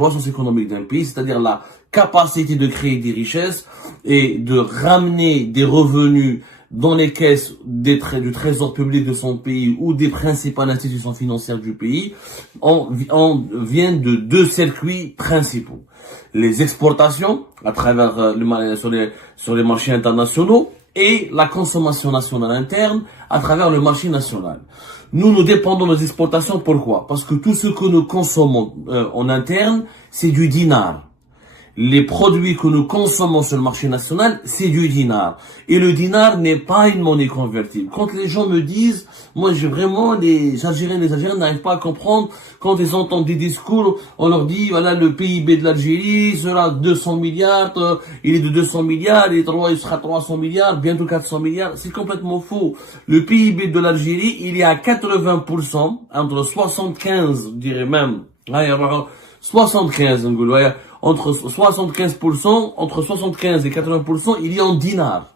croissance économique d'un pays, c'est-à-dire la capacité de créer des richesses et de ramener des revenus dans les caisses du trésor public de son pays ou des principales institutions financières du pays, on vient de deux circuits principaux. Les exportations à travers sur les marchés internationaux et la consommation nationale interne à travers le marché national. Nous dépendons des exportations. Pourquoi? Parce que tout ce que nous consommons en interne, c'est du dinar. Les produits que nous consommons sur le marché national, c'est du dinar. Et le dinar n'est pas une monnaie convertible. Quand les gens me disent, moi j'ai vraiment, les Algériens n'arrivent pas à comprendre, quand ils entendent des discours, on leur dit, voilà, le PIB de l'Algérie sera 200 milliards, il est de 200 milliards, il sera 300 milliards, bientôt 400 milliards. C'est complètement faux. Le PIB de l'Algérie, il est à 80%, entre 75, je dirais même, 75, entre 75%, entre 75 et 80%, il y a en dinars.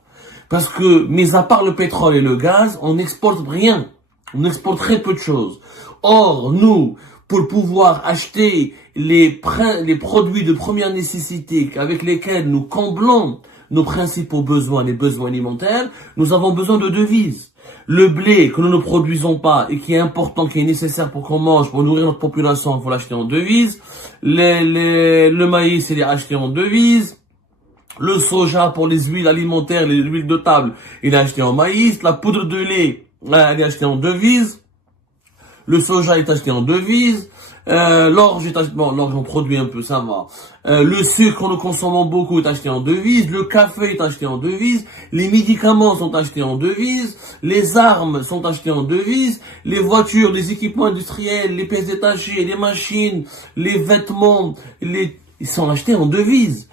Parce que, mis à part le pétrole et le gaz, on n'exporte rien. On exporte très peu de choses. Or, nous, pour pouvoir acheter les produits de première nécessité avec lesquels nous comblons nos principaux besoins, les besoins alimentaires, nous avons besoin de devises. Le blé que nous ne produisons pas et qui est important, qui est nécessaire pour qu'on mange, pour nourrir notre population, il faut l'acheter en devises. Le maïs, il est acheté en devises. Le soja pour les huiles alimentaires, les huiles de table, il est acheté en maïs. La poudre de lait, elle est achetée en devises. Le soja est acheté en devises. L'orge est acheté, bon, l'orge on produit un peu, ça va. Le sucre que nous consommons beaucoup est acheté en devises. Le café est acheté en devises. Les médicaments sont achetés en devises. Les armes sont achetées en devises. Les voitures, les équipements industriels, les pièces détachées, les machines, les vêtements, ils sont achetés en devises.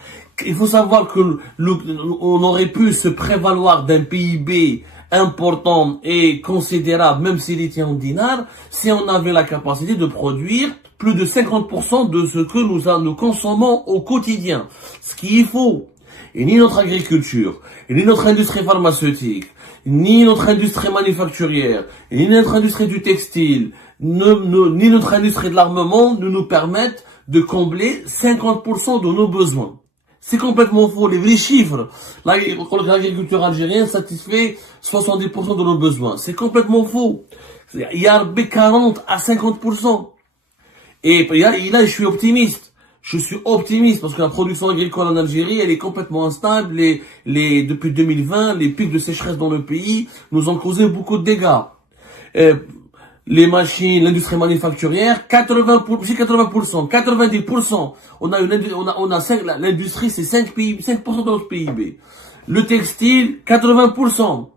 Il faut savoir que on aurait pu se prévaloir d'un PIB important et considérable, même s'il était en dinars, si on avait la capacité de produire plus de 50% de ce que nous consommons au quotidien. Ce qui est faux. Et ni notre agriculture, et ni notre industrie pharmaceutique, ni notre industrie manufacturière, et ni notre industrie du textile, ni notre industrie de l'armement ne nous permettent de combler 50% de nos besoins. C'est complètement faux. Les vrais chiffres, l'agriculture algérienne satisfait 70% de nos besoins. C'est complètement faux. Il y a 40 à 50%. Et là, je suis optimiste. Je suis optimiste parce que la production agricole en Algérie, elle est complètement instable. Depuis 2020, les pics de sécheresse dans le pays nous ont causé beaucoup de dégâts. Les machines, l'industrie manufacturière, 80%, 90%. L'industrie, c'est 5% de notre PIB. Le textile, 80%.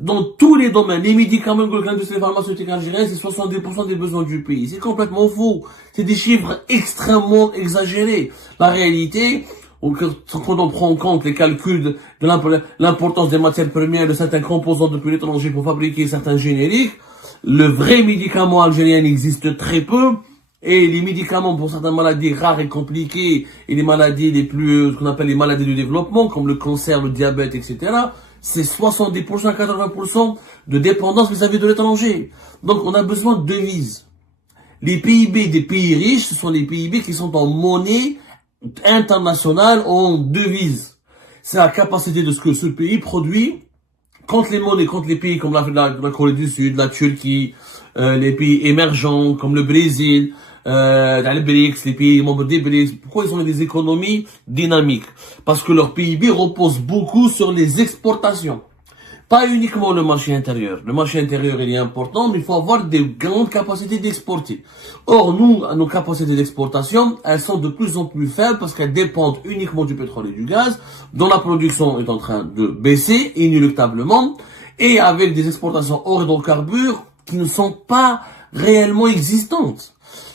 Dans tous les domaines, les médicaments, l'industrie pharmaceutique algérienne, c'est 70% des besoins du pays. C'est complètement faux. C'est des chiffres extrêmement exagérés. La réalité, quand on prend en compte les calculs de l'importance des matières premières, de certains composants depuis l'étranger pour fabriquer certains génériques, le vrai médicament algérien existe très peu, et les médicaments pour certaines maladies rares et compliquées, et les maladies ce qu'on appelle les maladies du développement, comme le cancer, le diabète, etc., c'est 70% à 80% de dépendance vis-à-vis de l'étranger. Donc on a besoin de devises. Les PIB des pays riches, ce sont les PIB qui sont en monnaie internationale, en devises. C'est la capacité de ce que ce pays produit contre les monnaies, contre les pays comme la Corée du Sud, la Turquie, les pays émergents comme le Brésil, les BRICS, les pays membres des BRICS. Pourquoi ils ont des économies dynamiques? Parce que leur PIB repose beaucoup sur les exportations. Pas uniquement le marché intérieur. Le marché intérieur, il est important, mais il faut avoir des grandes capacités d'exporter. Or, nos capacités d'exportation, elles sont de plus en plus faibles parce qu'elles dépendent uniquement du pétrole et du gaz, dont la production est en train de baisser inéluctablement, et avec des exportations hors hydrocarbures qui ne sont pas réellement existantes.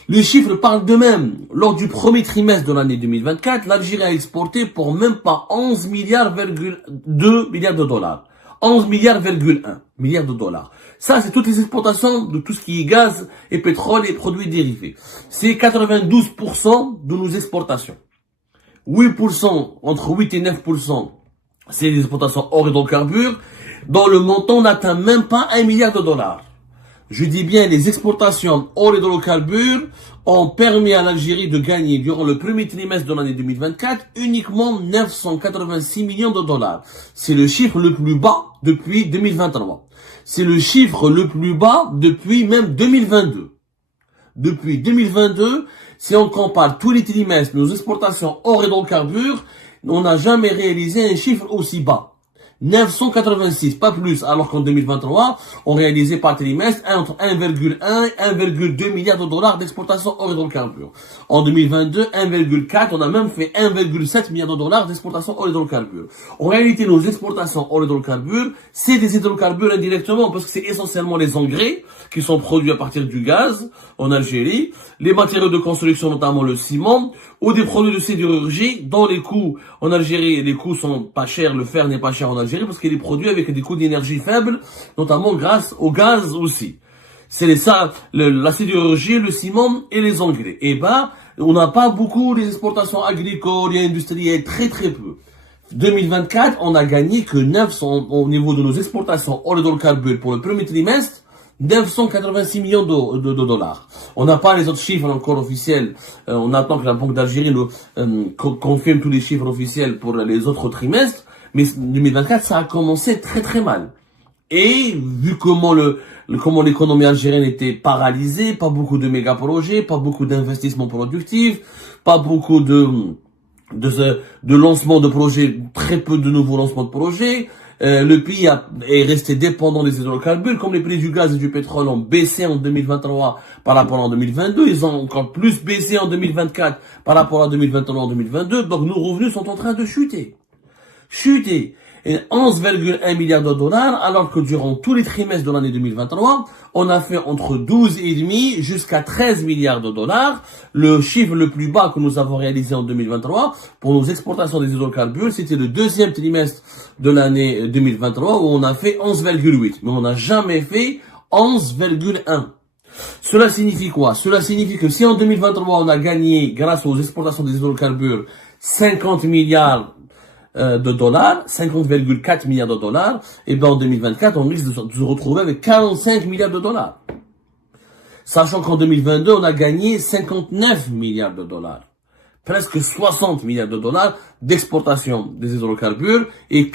Les chiffres parlent d'eux-mêmes. Lors du premier trimestre de l'année 2024, l'Algérie a exporté pour même pas 11 milliards,2 milliards de dollars. 11 milliards de dollars. Ça, c'est toutes les exportations de tout ce qui est gaz et pétrole et produits dérivés. C'est 92% de nos exportations. 8%, entre 8 et 9%, c'est les exportations hors hydrocarbures, dont le montant n'atteint même pas 1 milliard de dollars. Je dis bien les exportations hors hydrocarbures ont permis à l'Algérie de gagner durant le premier trimestre de l'année 2024 uniquement 986 millions de dollars. C'est le chiffre le plus bas depuis 2023. C'est le chiffre le plus bas depuis même 2022. Depuis 2022, si on compare tous les trimestres, nos exportations hors hydrocarbures, on n'a jamais réalisé un chiffre aussi bas. 986, pas plus, alors qu'en 2023, on réalisait par trimestre entre 1,1 et 1,2 milliards de dollars d'exportation hors hydrocarbures. En 2022, 1,4, on a même fait 1,7 milliard de dollars d'exportation hors hydrocarbures. En réalité, nos exportations hors hydrocarbures, c'est des hydrocarbures indirectement, parce que c'est essentiellement les engrais qui sont produits à partir du gaz en Algérie, les matériaux de construction, notamment le ciment, ou des produits de sidérurgie, dont les coûts en Algérie, les coûts sont pas chers, le fer n'est pas cher en Algérie, parce qu'il est produit avec des coûts d'énergie faibles, notamment grâce au gaz aussi. C'est ça, la sidérurgie, le ciment et les engrais. Et on n'a pas beaucoup les exportations agricoles et industrielles, très peu. 2024, on a gagné que 900 au niveau de nos exportations hors hydrocarbures pour le premier trimestre, 986 millions de dollars. On n'a pas les autres chiffres encore officiels. On attend que la Banque d'Algérie nous confirme tous les chiffres officiels pour les autres trimestres. Mais 2024, ça a commencé très mal. Et vu comment l'économie algérienne était paralysée, pas beaucoup de méga projets, pas beaucoup d'investissements productifs, pas beaucoup de lancement de projets, très peu de nouveaux lancements de projets. Le pays est resté dépendant des hydrocarbures. Comme les prix du gaz et du pétrole ont baissé en 2023 par rapport à 2022, ils ont encore plus baissé en 2024 par rapport à 2023 en 2022. Donc nos revenus sont en train de chuter. Et 11,1 milliards de dollars, alors que durant tous les trimestres de l'année 2023, on a fait entre 12,5 jusqu'à 13 milliards de dollars. Le chiffre le plus bas que nous avons réalisé en 2023 pour nos exportations des hydrocarbures, c'était le deuxième trimestre de l'année 2023 où on a fait 11,8. Mais on n'a jamais fait 11,1. Cela signifie quoi? Cela signifie que si en 2023 on a gagné, grâce aux exportations des hydrocarbures, 50 milliards de dollars, 50,4 milliards de dollars, et en 2024, on risque de se retrouver avec 45 milliards de dollars. Sachant qu'en 2022, on a gagné 59 milliards de dollars. Presque 60 milliards de dollars d'exportation des hydrocarbures et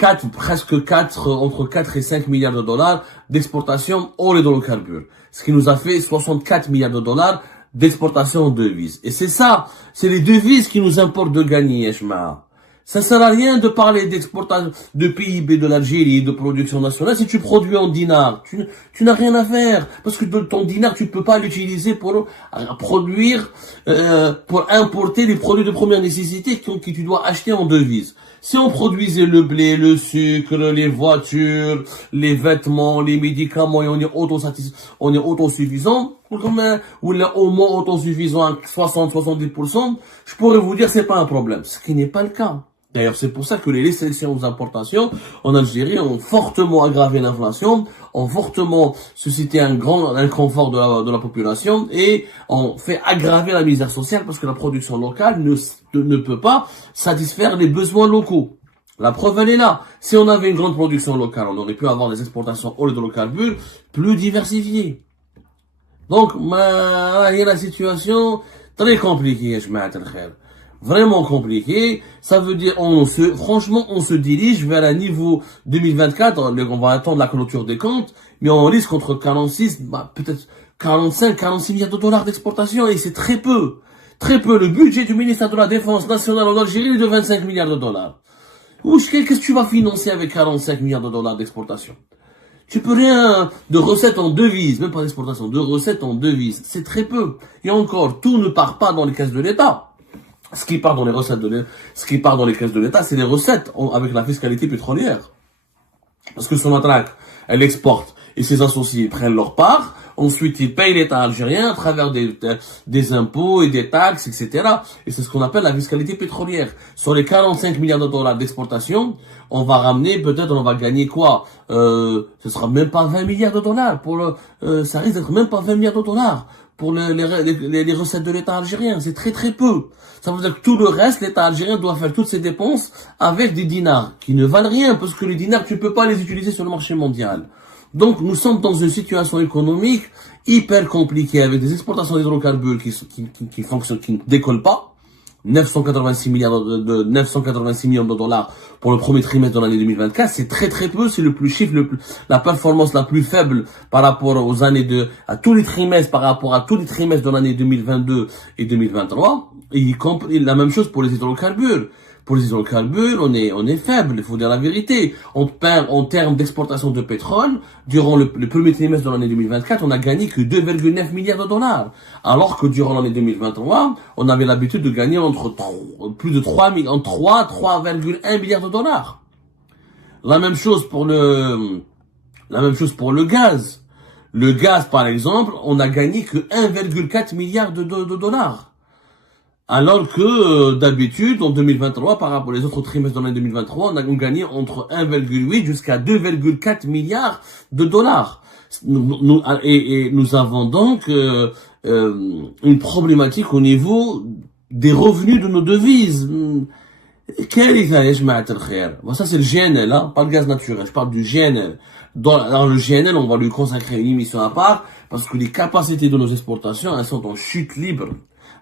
entre 4 et 5 milliards de dollars d'exportation hors hydrocarbures. Ce qui nous a fait 64 milliards de dollars d'exportation en devises. Et c'est ça, c'est les devises qui nous importent de gagner, Yeshma. Ça sert à rien de parler d'exportation, de PIB de l'Algérie, de production nationale. Si tu produis en dinars, tu n'as rien à faire. Parce que ton dinar, tu peux pas l'utiliser pour produire, pour importer les produits de première nécessité que tu dois acheter en devise. Si on produisait le blé, le sucre, les voitures, les vêtements, les médicaments, et on est autosuffisant, ou là, au moins autosuffisant à 60-70%, je pourrais vous dire c'est pas un problème. Ce qui n'est pas le cas. D'ailleurs, c'est pour ça que les restrictions aux importations en Algérie ont fortement aggravé l'inflation, ont fortement suscité un grand inconfort de la population et ont fait aggraver la misère sociale parce que la production locale ne peut pas satisfaire les besoins locaux. La preuve, elle est là. Si on avait une grande production locale, on aurait pu avoir des exportations hors hydrocarbures plus diversifiées. Donc, il y a la situation très compliquée, je m'attends. Vraiment compliqué. Ça veut dire, franchement, on se dirige vers un niveau 2024. On va attendre la clôture des comptes, mais on risque entre 46, peut-être 45, 46 milliards de dollars d'exportation, et c'est très peu. Très peu. Le budget du ministère de la Défense nationale en Algérie est de 25 milliards de dollars. Qu'est-ce que tu vas financer avec 45 milliards de dollars d'exportation? Tu peux rien de recettes en devises, même pas d'exportation, de recettes en devises. C'est très peu. Et encore, tout ne part pas dans les caisses de l'État. Ce qui part dans les caisses de l'État, c'est les recettes avec la fiscalité pétrolière. Parce que Sonatrach, elle exporte et ses associés prennent leur part. Ensuite, ils payent l'État algérien à travers des impôts et des taxes, etc. Et c'est ce qu'on appelle la fiscalité pétrolière. Sur les 45 milliards de dollars d'exportation, on va ramener, peut-être on va gagner quoi? Ce sera même pas 20 milliards de dollars. Ça risque d'être même pas 20 milliards de dollars pour les recettes de l'État algérien. C'est très peu. Ça veut dire que tout le reste, l'État algérien doit faire toutes ses dépenses avec des dinars qui ne valent rien parce que les dinars, tu peux pas les utiliser sur le marché mondial. Donc, nous sommes dans une situation économique hyper compliquée avec des exportations d'hydrocarbures qui fonctionnent, qui ne décollent pas. 986 millions de dollars pour le premier trimestre de l'année 2024, c'est très très peu, c'est la performance la plus faible par rapport aux années à tous les trimestres, par rapport à tous les trimestres de l'année 2022 et 2023, et la même chose pour les hydrocarbures. Pour les hydrocarbures, on est faible, il faut dire la vérité. On perd en termes d'exportation de pétrole. Durant le premier trimestre de l'année 2024, on a gagné que 2,9 milliards de dollars. Alors que durant l'année 2023, on avait l'habitude de gagner plus de 3,1 milliards de dollars. La même chose pour le gaz. Le gaz, par exemple, on a gagné que 1,4 milliard de dollars. Alors que d'habitude, en 2023, par rapport aux autres trimestres de l'année 2023, on a gagné entre 1,8 jusqu'à 2,4 milliards de dollars. Nous avons donc une problématique au niveau des revenus de nos devises. Ça c'est le GNL, hein, pas le gaz naturel, je parle du GNL. Dans le GNL, on va lui consacrer une émission à part, parce que les capacités de nos exportations, elles sont en chute libre.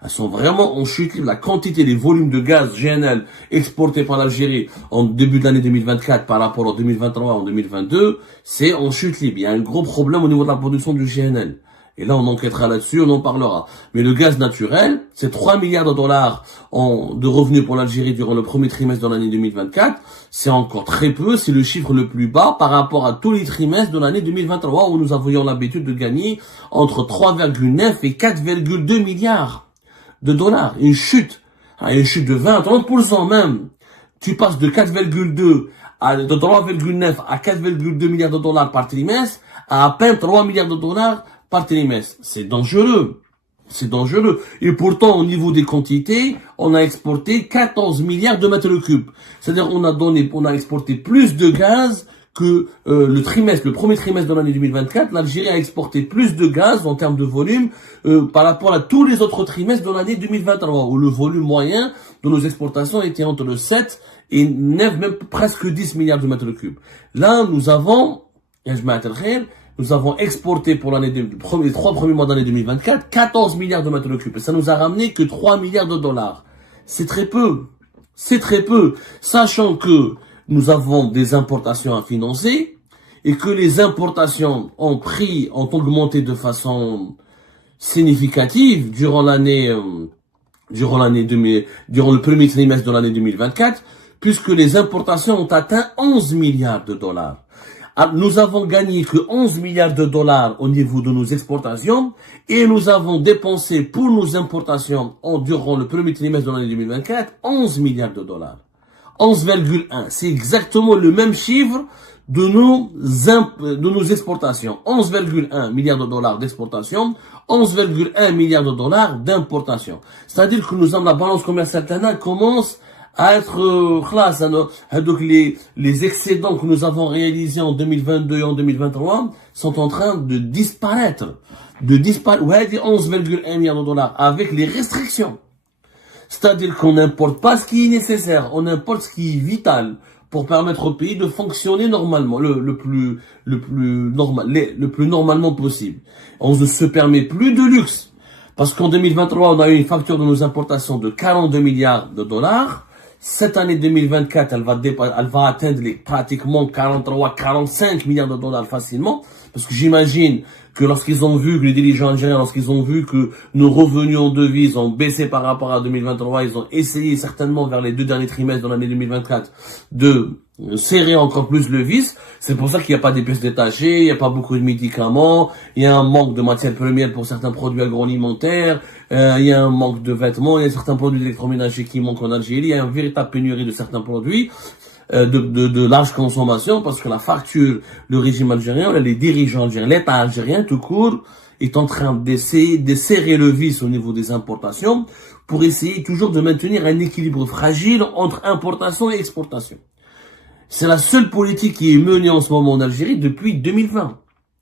Elles sont vraiment en chute libre. La quantité, les volumes de gaz GNL exportés par l'Algérie en début de l'année 2024 par rapport en 2023 en 2022, c'est en chute libre. Il y a un gros problème au niveau de la production du GNL. Et là, on enquêtera là-dessus, on en parlera. Mais le gaz naturel, c'est 3 milliards de dollars de revenus pour l'Algérie durant le premier trimestre de l'année 2024. C'est encore très peu, c'est le chiffre le plus bas par rapport à tous les trimestres de l'année 2023 où nous avions l'habitude de gagner entre 3,9 et 4,2 milliards de dollars. Une chute de 20 à 30% même. Tu passes de 4,2 de 3,9 à 4,2 milliards de dollars par trimestre à peine 3 milliards de dollars par trimestre. C'est dangereux. C'est dangereux. Et pourtant, au niveau des quantités, on a exporté 14 milliards de mètres cubes. C'est-à-dire, on a exporté plus de gaz que le premier trimestre de l'année 2024, l'Algérie a exporté plus de gaz en termes de volume par rapport à tous les autres trimestres de l'année 2023, où le volume moyen de nos exportations était entre 7 et 9, même presque 10 milliards de mètres cubes. Là, nous avons exporté pour les 3 premiers mois de l'année 2024, 14 milliards de mètres cubes. Et ça nous a ramené que 3 milliards de dollars. C'est très peu. C'est très peu. Sachant que nous avons des importations à financer et que les importations ont augmenté de façon significative durant le premier trimestre de l'année 2024, puisque les importations ont atteint 11 milliards de dollars. Nous avons gagné que 11 milliards de dollars au niveau de nos exportations et nous avons dépensé pour nos importations durant le premier trimestre de l'année 2024 11 milliards de dollars. 11,1. C'est exactement le même chiffre de nos exportations. 11,1 milliards de dollars d'exportation, 11,1 milliards de dollars d'importation. C'est-à-dire que la balance commerciale commence à être donc les excédents que nous avons réalisés en 2022 et en 2023 sont en train de disparaître. Ouais, 11,1 milliards de dollars avec les restrictions. C'est-à-dire qu'on n'importe pas ce qui est nécessaire, on importe ce qui est vital pour permettre au pays de fonctionner normalement, le plus normalement possible. On ne se permet plus de luxe. Parce qu'en 2023, on a eu une facture de nos importations de 42 milliards de dollars. Cette année 2024, elle va atteindre pratiquement 45 milliards de dollars facilement. Parce que j'imagine que lorsqu'ils ont vu, que les dirigeants algériens, lorsqu'ils ont vu que nos revenus en devises ont baissé par rapport à 2023, ils ont essayé certainement vers les 2 derniers trimestres de l'année 2024 de serrer encore plus le vis. C'est pour ça qu'il n'y a pas des pièces détachées, il n'y a pas beaucoup de médicaments, il y a un manque de matières premières pour certains produits agroalimentaires, il y a un manque de vêtements, il y a certains produits électroménagers qui manquent en Algérie, il y a une véritable pénurie de certains produits de large consommation parce que la facture, le régime algérien, les dirigeants algériens, l'État algérien tout court est en train d'essayer de serrer le vis au niveau des importations pour essayer toujours de maintenir un équilibre fragile entre importation et exportation. C'est la seule politique qui est menée en ce moment en Algérie depuis 2020.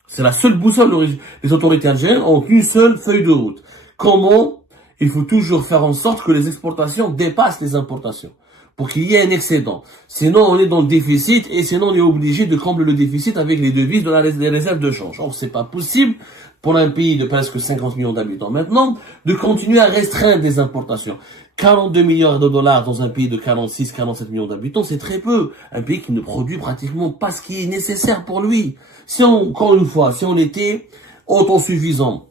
C'est la seule boussole. Les autorités algériennes ont une seule feuille de route. Comment? Il faut toujours faire en sorte que les exportations dépassent les importations. pour qu'il y ait un excédent. Sinon, on est dans le déficit et sinon, on est obligé de combler le déficit avec les devises de des réserves de change. Or, c'est pas possible pour un pays de presque 50 millions d'habitants maintenant de continuer à restreindre les importations. 42 milliards de dollars dans un pays de 46, 47 millions d'habitants, c'est très peu. Un pays qui ne produit pratiquement pas ce qui est nécessaire pour lui. Si on, encore une fois, si on était autosuffisant,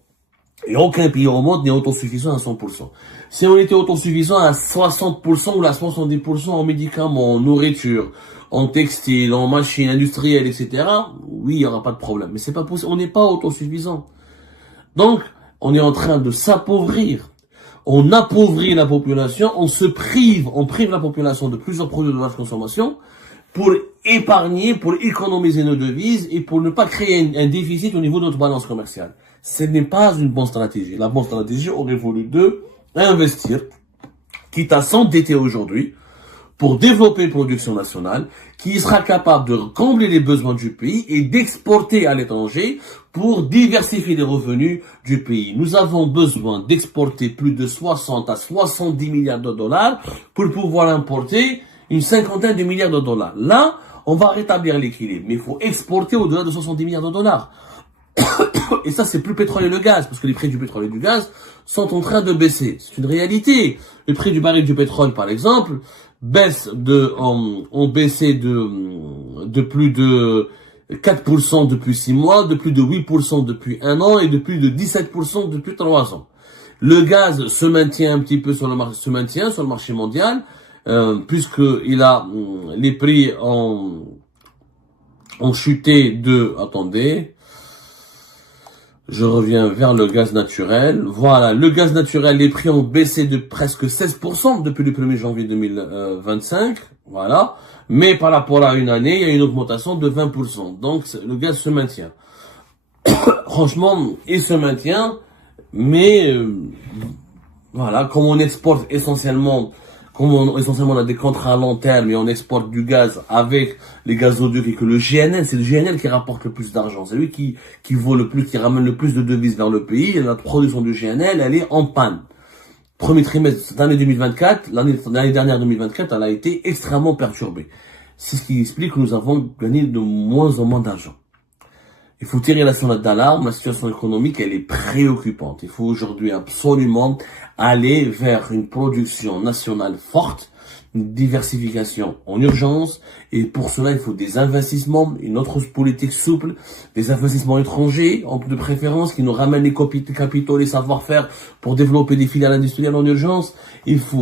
et aucun pays au monde n'est autosuffisant à 100%. Si on était autosuffisant à 60% ou à 70% en médicaments, en nourriture, en textile, en machines industrielles, etc., oui, il n'y aura pas de problème. Mais c'est pas possible. On n'est pas autosuffisant. Donc, on est en train de s'appauvrir. On appauvrit la population, on prive la population de plusieurs produits de basse consommation pour épargner, pour économiser nos devises et pour ne pas créer un déficit au niveau de notre balance commerciale. Ce n'est pas une bonne stratégie. La bonne stratégie aurait voulu investir, quitte à s'endetter aujourd'hui, pour développer une production nationale qui sera capable de combler les besoins du pays et d'exporter à l'étranger pour diversifier les revenus du pays. Nous avons besoin d'exporter plus de 60 à 70 milliards de dollars pour pouvoir importer une cinquantaine de milliards de dollars. Là, on va rétablir l'équilibre, mais il faut exporter au-delà de 70 milliards de dollars. Et ça, c'est plus le pétrole et le gaz, parce que les prix du pétrole et du gaz sont en train de baisser. C'est une réalité. Le prix du baril du pétrole, par exemple, ont baissé de plus de 4% depuis 6 mois, de plus de 8% depuis 1 an et de plus de 17% depuis 3 ans. Le gaz se maintient un petit peu sur le marché mondial, puisque les prix ont chuté attendez, je reviens vers le gaz naturel. Voilà, le gaz naturel, les prix ont baissé de presque 16% depuis le 1er janvier 2025. Voilà. Mais par rapport à une année, il y a une augmentation de 20%. Donc, le gaz se maintient. Franchement, il se maintient. Mais, voilà, comme on exporte essentiellement, on a des contrats à long terme et on exporte du gaz avec les gazoducs et que le GNL, c'est le GNL qui rapporte le plus d'argent. C'est lui qui vaut le plus, qui ramène le plus de devises vers le pays. Et la production du GNL, elle est en panne. Premier trimestre, cette année 2024, l'année dernière 2024, elle a été extrêmement perturbée. C'est ce qui explique que nous avons gagné de moins en moins d'argent. Il faut tirer la sonnette d'alarme, la situation économique, elle est préoccupante. Il faut aujourd'hui absolument aller vers une production nationale forte, une diversification en urgence, et pour cela, il faut des investissements, une autre politique souple, des investissements étrangers, de préférence, qui nous ramènent les capitaux, les savoir-faire pour développer des filiales industrielles en urgence. Il faut